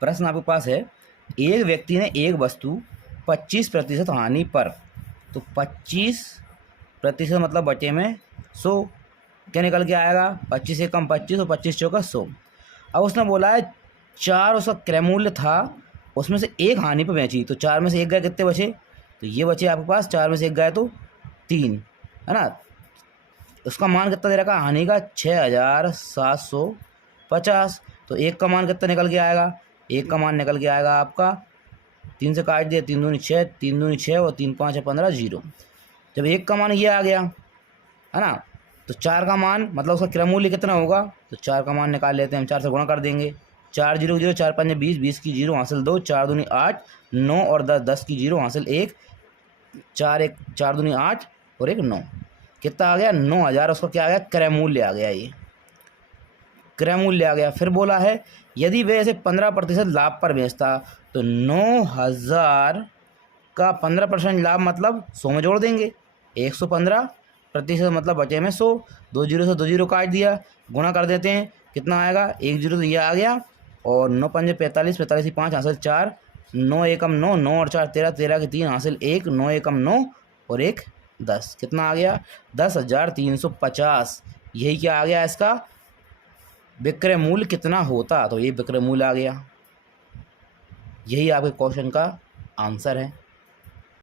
प्रश्न आपके पास है, एक व्यक्ति ने एक वस्तु 25% हानि पर, तो 25% मतलब बचे में 100, क्या निकल के आएगा? 25 से कम 25 और 25 चौका 100। अब उसने बोला है 4 उसका क्रय मूल्य था, उसमें से एक हानि पर बेची, तो 4 में से एक गए, कितने बचे? तो ये बचे आपके पास, 4 में से एक गए तो 3, है ना। उसका मान कितना दे रखा है हानि का? 6750। तो एक का मान कितना निकल के आएगा? एक का मान निकल के आएगा आपका, 3 से काट दिया, 3 दूनी 6, 3 दूनी 6 और 3 5 है 15, 0। जब एक का मान ये आ गया, है ना, तो 4 का मान मतलब उसका क्रय मूल्य कितना होगा? तो 4 का मान निकाल लेते हैं हम, 4 से गुणा कर देंगे। 4 0 0, 4 5 20, 20 की 0 हासिल 2, 4 दूनी 8, 9 और 10, 10 की 0 हासिल 1, 4 1, 4 दूनी 8 और 1 9, कितना आ गया? 9000। उसका क्या आ गया? क्रय मूल्य आ गया, ये क्रय मूल्य आ गया। फिर बोला है यदि वे इसे 15% लाभ पर बेचता, तो 9000 का 15% लाभ मतलब 100 में जोड़ देंगे, 115% मतलब बचे में 100, 2 जीरो से 2 जीरो काट दिया, गुणा कर देते हैं, कितना आएगा? 1 जीरो तो ये आ गया, और 9 पंजे 45, 45 की 5 हासिल 4, 9 एकम 9, 9 और 4 13, 13 की 3 हासिल 1, 9 एकम 9 और 1 10, कितना आ गया? 10,350। यही क्या आ गया इसका विक्रय मूल्य कितना होता? तो ये विक्रय मूल्य आ गया। यही आपके क्वेश्चन का आंसर है।